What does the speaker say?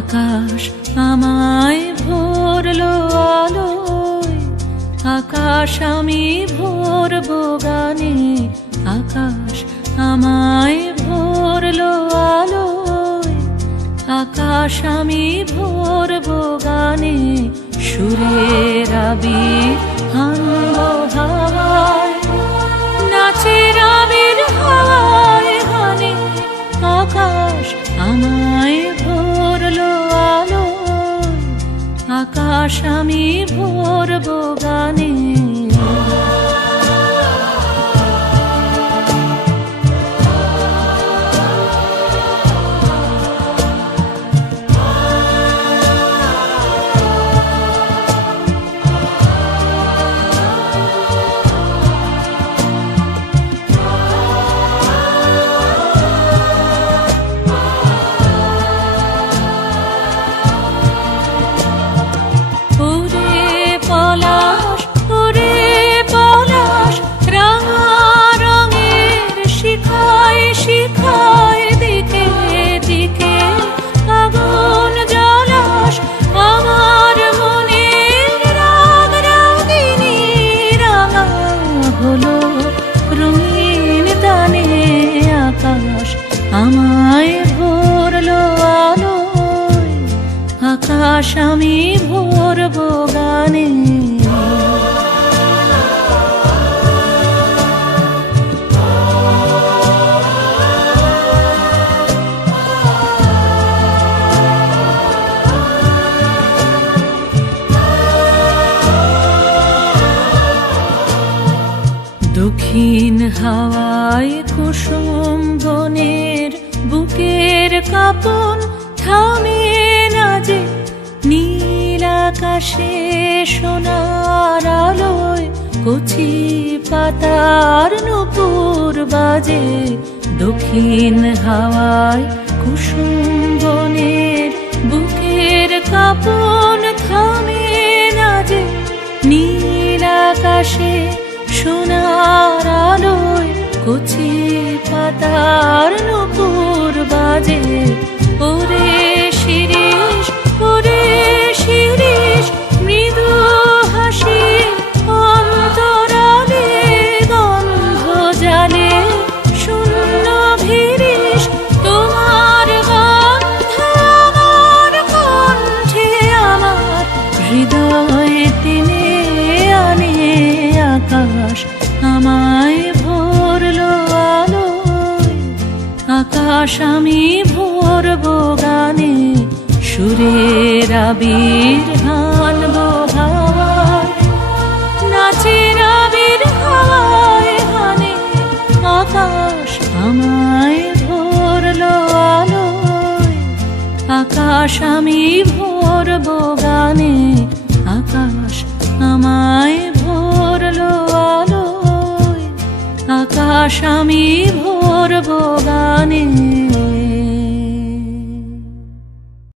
আকাশ আমায় ভরলো আলোয়, আকাশ আমি ভরবো গানে। আকাশ আমায় ভরলো আলোয়, আকাশ আমি ভরবো গানে। সুরের আবির হানবো হাওয়ায়, নাচের আবির হাওয়ায় হানে। আকাশ আমায় ভরলো আলোয়, আকাশ আমি ভরবো গানে। আমায় ভরলো আলোয়, আকাশ আমি ভরবো গানে। দক্ষিণ হাওয়ায় কুসুম বনের বুকের কাঁপন থামে না যে। নীল আকাশে সোনার আলোয় কচি পাতার নূপুর বাজে। দক্ষিণ হাওয়ায় কুসুম বনের বুকের কাঁপন থামে না যে। নীল আকাশে সোনার আলোয় কচি পাতার নূপুর বাজে। ওরে শিরিষ, ওরে শিরিষ, মৃদু হাসি অন্তরালে গন্ধ জালে। শূন্য ভিরিশ তোমার গন্ধ আমার কণ্ঠে, আমার হৃদয়ে টেনে আনে। আকাশ আমায় ভরলো আলোয়, আকাশ আমি ভরবো গানে। সুরের আবির হানবো হাওয়ায়, নাচের আবির হাওয়ায় হানে। আকাশ আমায় ভরলো আলোয়, আকাশ আমি ভরবো গানে। আকাশ আমায় ভরলো আলোয়, আকাশ আমি ভরবো গানে।